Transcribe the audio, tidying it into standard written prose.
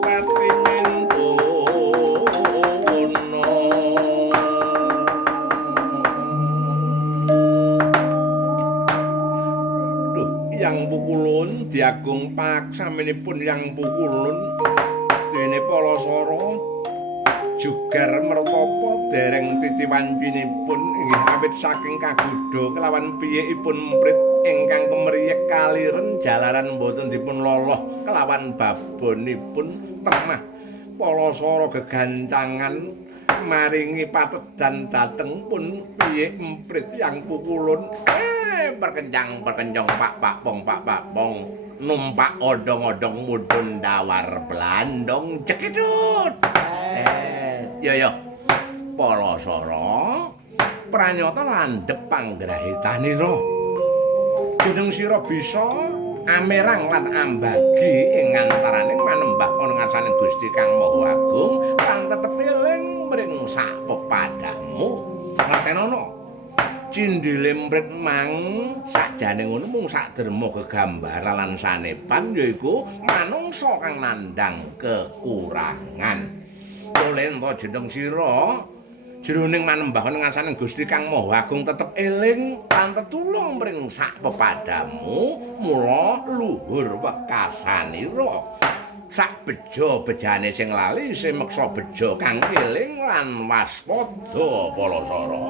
pati mentono duh yang pukulun diagung paksaminipun yang pukulun dene Palasara jugar mertapa dereng titiwancinipun inggih awit saking kagodha kelawan piyekipun mprit ingkang kemriyek kaliren jalaran boten dipun loloh kelawan babonipun temah Palasara gegancangan maringi patedan dhateng pun piyek mprit yang pukulun perkencang pak pong numpak odong-odong mudhun dawar blandong cekidut yo Palasara pranyata landhep panggrahitanira jeneng sira bisa amerang lan ambagi ing antaraning manembah panengasaning Gusti Kang Maha Agung lan tetep eling mring sak pepadamu ngertenono cindhile mrit mang sakjane ngono mung sak derma gegambara lan sanepan yaiku manungsa kang nandhang kekurangan oleh ento jeneng sira jroning manembah ngansaning Gusti Kang Maha Agung tetep eling lan tetulung mring sak pepadamu mula luhur wekasanira sak beja-bejane sing lali sing meksa beja kang eling lan waspada Palasara